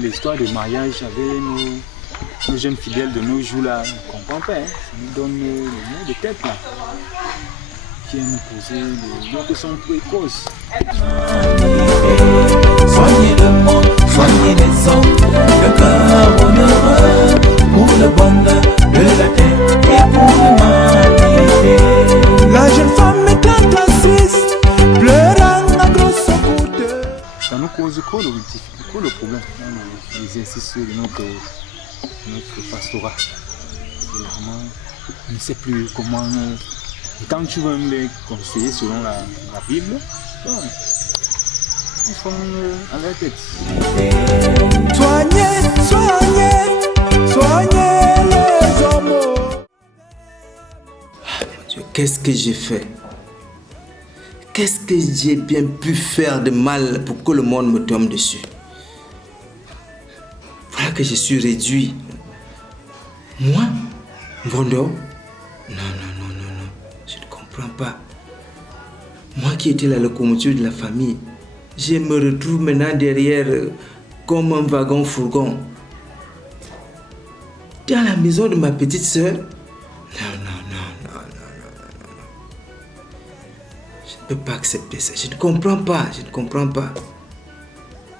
L'histoire de mariage avec nos jeunes fidèles de nos jours là, on ne comprend pas, hein. Ça nous donne le mot de tête là, qui vient nous poser des questions précoces. Soignez le monde, soignez les hommes, le cœur heureux, pour le bonheur de la terre et pour l'humanité. La jeune femme est assise, pleurant à grosses gouttes. Ça nous cause quoi le problème dans l'exercice de notre pastorat? Vraiment, on ne sait plus comment. Quand tu veux les conseiller selon la Bible, bon, ils font à leur tête. Soignez, soignez, soignez les hommes. Ah mon Dieu, qu'est-ce que j'ai fait? Qu'est-ce que j'ai bien pu faire de mal pour que le monde me tombe dessus? Voilà que je suis réduit. Moi, Mvondo? Non, je ne comprends pas. Moi qui étais la locomotive de la famille, je me retrouve maintenant derrière comme un wagon fourgon. Dans la maison de ma petite sœur? Non. Je ne peux pas accepter ça. Je ne comprends pas.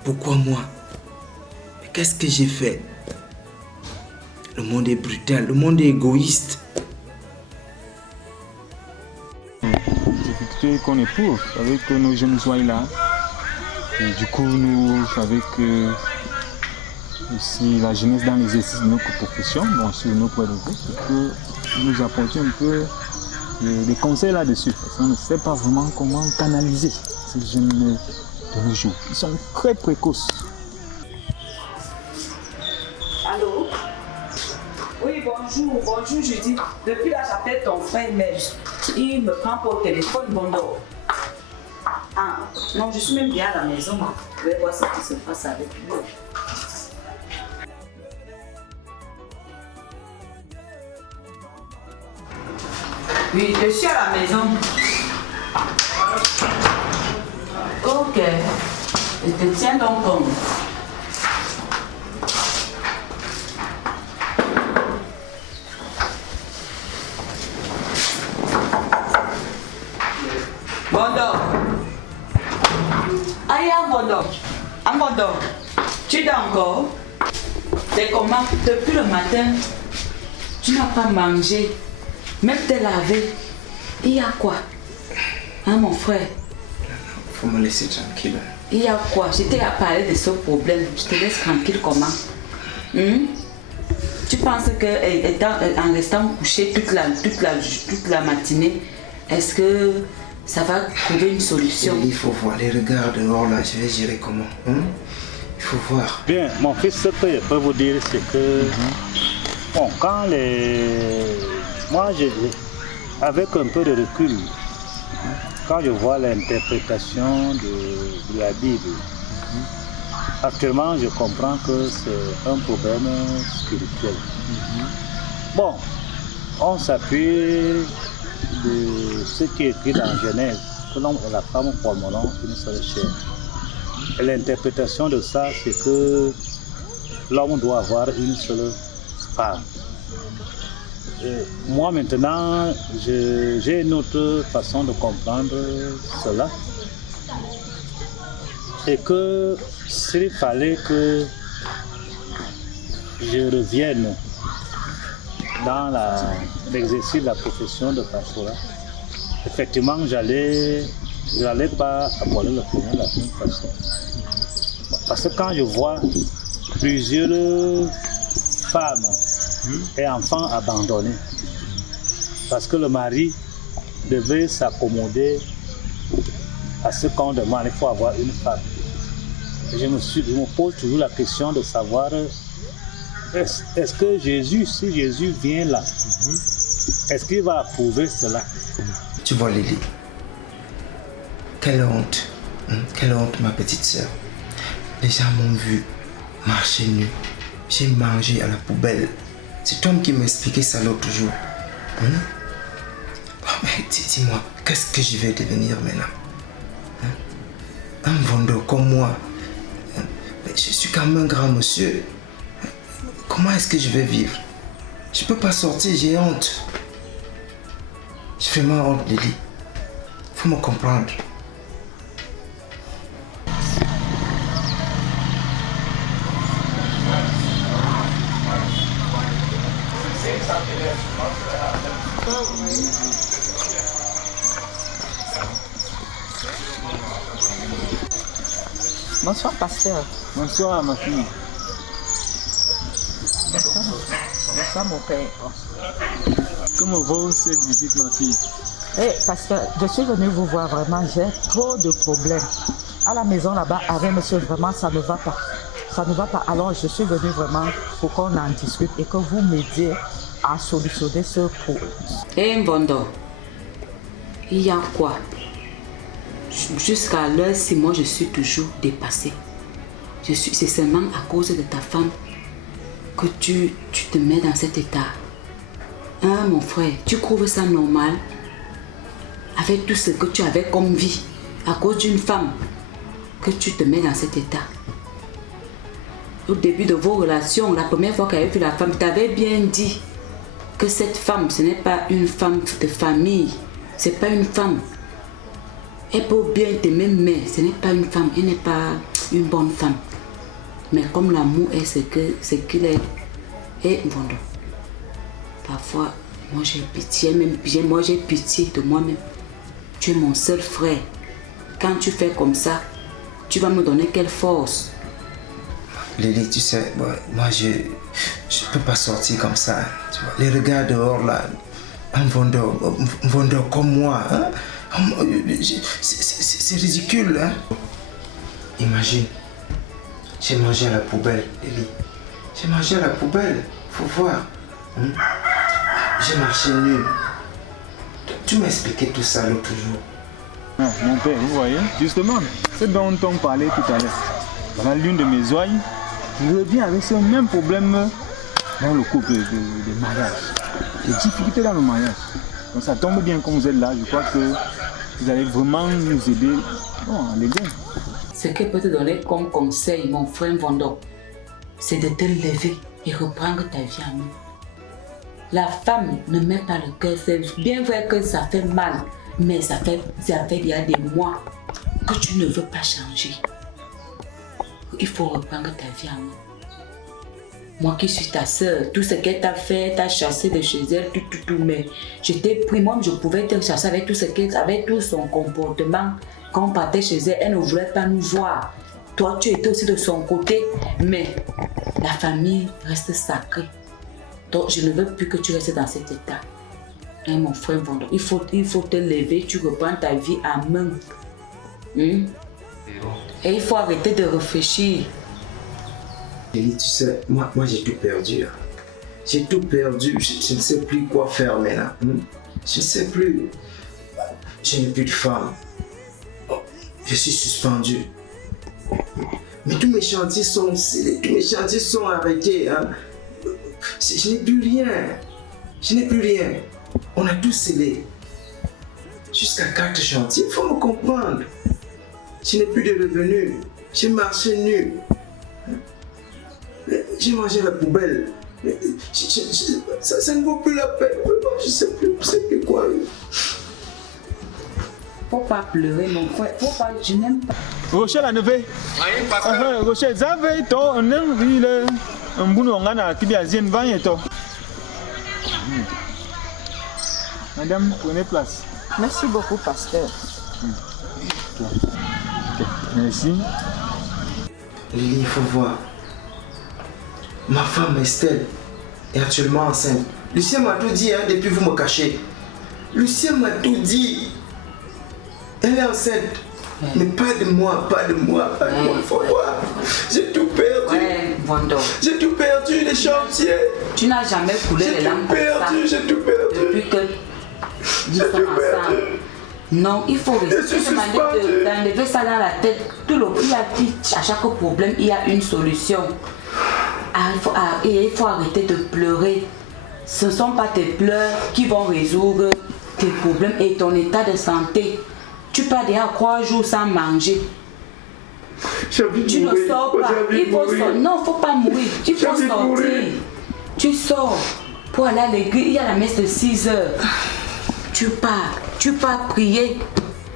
Pourquoi moi? Mais qu'est-ce que j'ai fait? Le monde est brutal, le monde est égoïste. Les difficultés qu'on éprouve avec nos jeunes soins là. Et du coup, nous, avec aussi la jeunesse dans l'exercice de notre profession, bon, sur nos points de vue, que nous apporter un peu des conseils là-dessus. Parce qu'on ne sait pas vraiment comment canaliser ces jeunes de nos jours. Ils sont très précoces. Allô? Oui, bonjour Judy. Depuis là, j'appelle ton frère, mais il me prend pour téléphone, Bondo. Ah, non, je suis même bien à la maison. Je vais voir ce qui se passe avec lui. Oui, je suis à la maison. Ok. Je te tiens donc compte. Bondo. Aïe, Bondo. Tu dors encore? C'est comment? Depuis le matin, tu n'as pas mangé. Même te laver. Il y a quoi? Hein, mon frère? Il faut me laisser tranquille. Il y a quoi? Je t'ai parlé de ce problème. Je te laisse tranquille comment? Tu penses que en restant couché toute la matinée, est-ce que ça va trouver une solution? Il faut voir les regards dehors là, je vais gérer comment. Il faut voir. Bien, mon fils, ce que je peux vous dire, c'est que bon, moi, avec un peu de recul, quand je vois l'interprétation de la Bible, actuellement, je comprends que c'est un problème spirituel. Bon, on s'appuie de ce qui est écrit dans Genèse, que l'homme et la femme formeront une seule chair. Et l'interprétation de ça, c'est que l'homme doit avoir une seule femme. moi maintenant, j'ai une autre façon de comprendre cela. Et que s'il fallait que je revienne dans l'exercice de la profession de pastorat, effectivement, j'allais pas aborder le problème de la même façon. Parce que quand je vois plusieurs femmes et enfants abandonnés, parce que le mari devait s'accommoder à ce qu'on demande, il faut avoir une femme. Et je me pose toujours la question de savoir, est-ce que Jésus, si Jésus vient là, est-ce qu'il va approuver cela? Tu vois Lily, quelle honte, ma petite sœur. Les gens m'ont vu marcher nu, j'ai mangé à la poubelle. C'est toi qui m'expliquait ça l'autre jour. Mais dis-moi, qu'est-ce que je vais devenir maintenant? Un vendeur comme moi, je suis quand même un grand monsieur. Comment est-ce que je vais vivre? Je peux pas sortir, j'ai honte. J'ai vraiment honte, Lily. Faut me comprendre. Bonsoir, pasteur. Bonsoir, ma fille. Bonsoir, mon père. Comment va cette visite, ma fille? Pasteur, je suis venue vous voir vraiment. J'ai trop de problèmes. À la maison là-bas, avec monsieur, vraiment, ça ne va pas. Ça ne va pas. Alors, je suis venue vraiment pour qu'on en discute et que vous m'aidiez à solutionner ce problème. Mbondo, il y a quoi? Jusqu'à l'heure, si moi je suis toujours dépassée. C'est seulement à cause de ta femme que tu te mets dans cet état. Hein, mon frère, tu trouves ça normal avec tout ce que tu avais comme vie, à cause d'une femme, que tu te mets dans cet état? Au début de vos relations, la première fois qu'elle avait vu la femme, tu t'avais bien dit que cette femme, ce n'est pas une femme de famille, c'est pas une femme. Elle peut bien t'aimer, mais ce n'est pas une femme, elle n'est pas une bonne femme. Mais comme l'amour est ce qu'il est, et bon, parfois, moi j'ai pitié, moi j'ai pitié de moi-même. Tu es mon seul frère. Quand tu fais comme ça, tu vas me donner quelle force? Lily, tu sais, moi je peux pas sortir comme ça. Tu vois. Les regards dehors là, un vendeur comme moi, hein? C'est ridicule, hein? Imagine, j'ai mangé à la poubelle, Lily. J'ai mangé à la poubelle, faut voir. J'ai marché nu. Tu m'as expliqué tout ça l'autre jour. Non, mon père, vous voyez, justement, ce dont on parlait tout à l'heure, dans l'une de mes oreilles, je reviens avec ce même problème dans le couple de mariage. Les difficultés dans le mariage. Donc ça tombe bien comme vous êtes là, je crois que vous allez vraiment nous aider à l'aider. Ce que peut te donner comme conseil, mon frère Mbondo, c'est de te lever et reprendre ta vie en main. La femme ne met pas le cœur, c'est bien vrai que ça fait mal, mais ça fait il y a des mois que tu ne veux pas changer. Il faut reprendre ta vie en main. Moi qui suis ta soeur, tout ce qu'elle t'a fait, t'a chassé de chez elle, tout, mais je t'ai pris, moi je pouvais te chasser avec tout ce qu'elle, avec tout son comportement. Quand on partait chez elle, elle ne voulait pas nous voir. Toi, tu étais aussi de son côté, mais la famille reste sacrée. Donc, je ne veux plus que tu restes dans cet état. Hein, mon frère Mbondo, il faut te lever, tu reprends ta vie en main. Et il faut arrêter de réfléchir. Lily, tu sais, moi j'ai tout perdu. J'ai tout perdu, je ne sais plus quoi faire maintenant. Je ne sais plus. Je n'ai plus de femme. Je suis suspendu. Mais tous mes chantiers sont scellés, tous mes chantiers sont arrêtés. Hein. Je n'ai plus rien. Je n'ai plus rien. On a tout scellé. Jusqu'à 4 chantiers, il faut me comprendre. Je n'ai plus de revenus. J'ai marché nu. J'ai mangé la poubelle. Ça ne vaut plus la peine, vraiment, je sais plus quoi. Faut pas pleurer, mon frère. Faut pas, je n'aime pas. Rochelle a nevé. Rochelle, Zave, toi, on aime, il est un bout on a qui a zine 20 et toi. Madame, prenez place. Merci beaucoup, pasteur. Merci. Lily, il faut voir. Ma femme Estelle est actuellement enceinte. Lucien m'a tout dit, hein, depuis vous me cachez. Lucien m'a tout dit. Elle est enceinte. Mais pas de moi, il faut voir. J'ai tout perdu. Ouais, Vondo. J'ai tout perdu, les chantiers. Tu n'as jamais coulé les larmes comme ça. J'ai tout perdu. Depuis que nous sommes ensemble. Non, il faut rester demander d'enlever ça dans la tête. Tout le prix a dit, à chaque problème, il y a une solution. Il faut arrêter de pleurer. Ce ne sont pas tes pleurs qui vont résoudre tes problèmes et ton état de santé. Tu pars déjà 3 jours sans manger. Tu ne sors pas. Il faut sortir. Non, il ne faut pas mourir. Il faut sortir. Tu sors pour aller à l'église. Il y a la messe de 6 heures. Tu pars prier.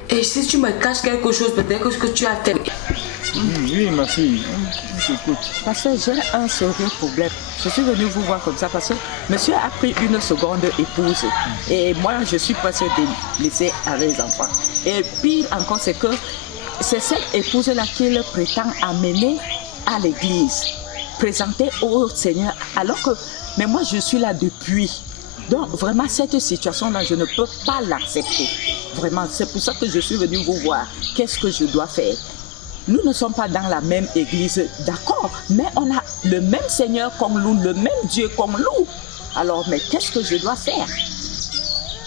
Et si tu me caches quelque chose, peut-être que tu as fait. Oui, ma fille, j'écoute. Parce que j'ai un sérieux problème. Je suis venue vous voir comme ça parce que monsieur a pris une seconde épouse. Et moi, je suis presque laissée avec les enfants. Et pire encore, c'est que c'est cette épouse-là qu'il prétend amener à l'église, présenter au Seigneur. Alors que, mais moi, je suis là depuis. Donc, vraiment, cette situation-là, je ne peux pas l'accepter. Vraiment, c'est pour ça que je suis venue vous voir. Qu'est-ce que je dois faire? Nous ne sommes pas dans la même église, d'accord, mais on a le même Seigneur comme nous, le même Dieu comme nous. Alors, mais qu'est-ce que je dois faire?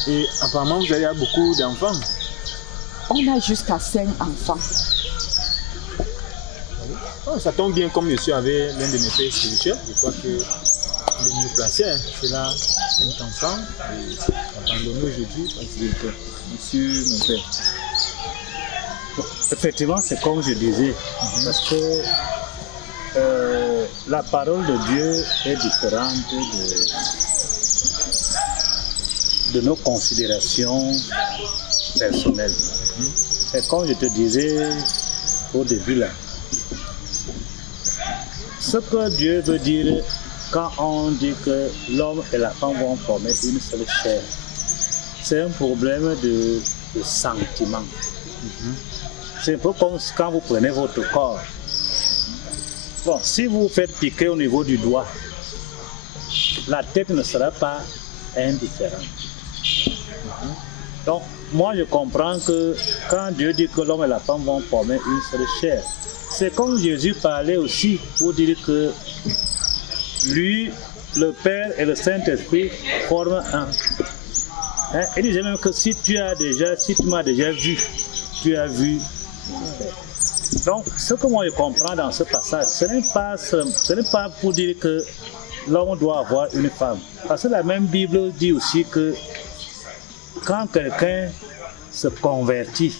Et apparemment, vous avez beaucoup d'enfants. On a jusqu'à 5 enfants. Oh, ça tombe bien, comme monsieur avait l'un de mes pères spirituels, je crois qu'il est mieux placé. Hein. C'est là 5 enfants, et abandonné aujourd'hui parce que monsieur, mon père. Effectivement, c'est comme je disais, parce que la parole de Dieu est différente de nos considérations personnelles. Et comme je te disais au début là, ce que Dieu veut dire quand on dit que l'homme et la femme vont former une seule chair, c'est un problème de sentiment. C'est un peu comme quand vous prenez votre corps. Bon, si vous vous faites piquer au niveau du doigt, la tête ne sera pas indifférente. Donc, moi je comprends que quand Dieu dit que l'homme et la femme vont former une seule chair, c'est comme Jésus parlait aussi pour dire que lui, le Père et le Saint-Esprit forment un. Hein? Il disait même que si tu m'as déjà vu, tu as vu. Donc, ce que moi je comprends dans ce passage, ce n'est pas pour dire que l'homme doit avoir une femme. Parce que la même Bible dit aussi que quand quelqu'un se convertit,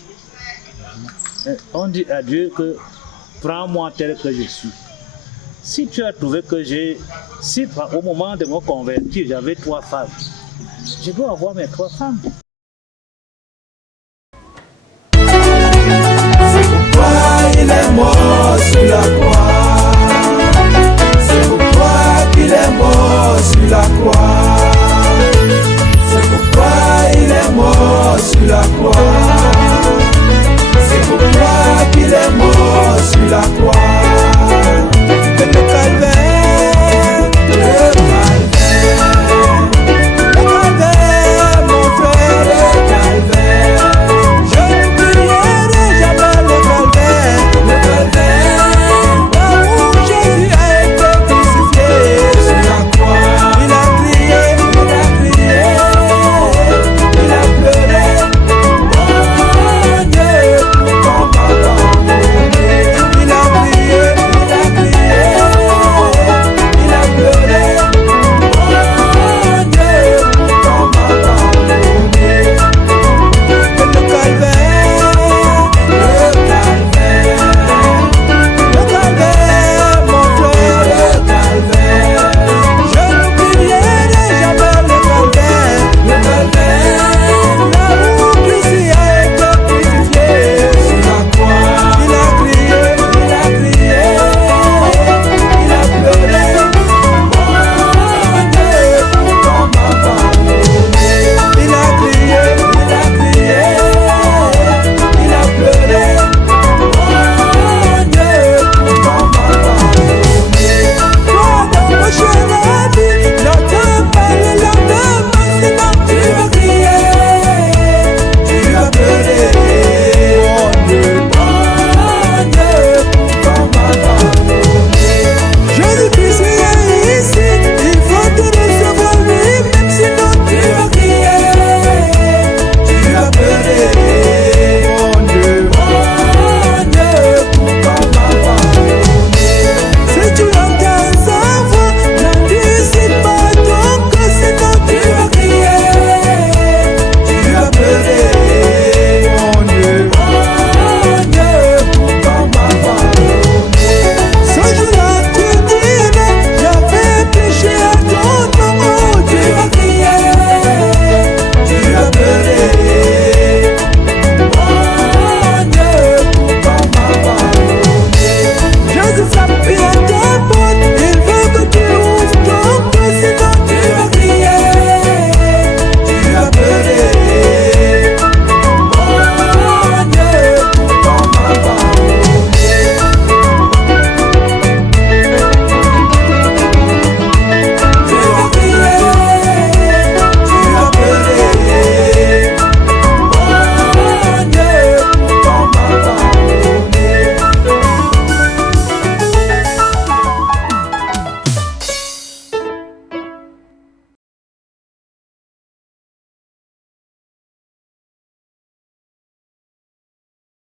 on dit à Dieu que prends-moi tel que je suis. Si tu as trouvé que si au moment de me convertir, j'avais 3 femmes, je dois avoir mes 3 femmes.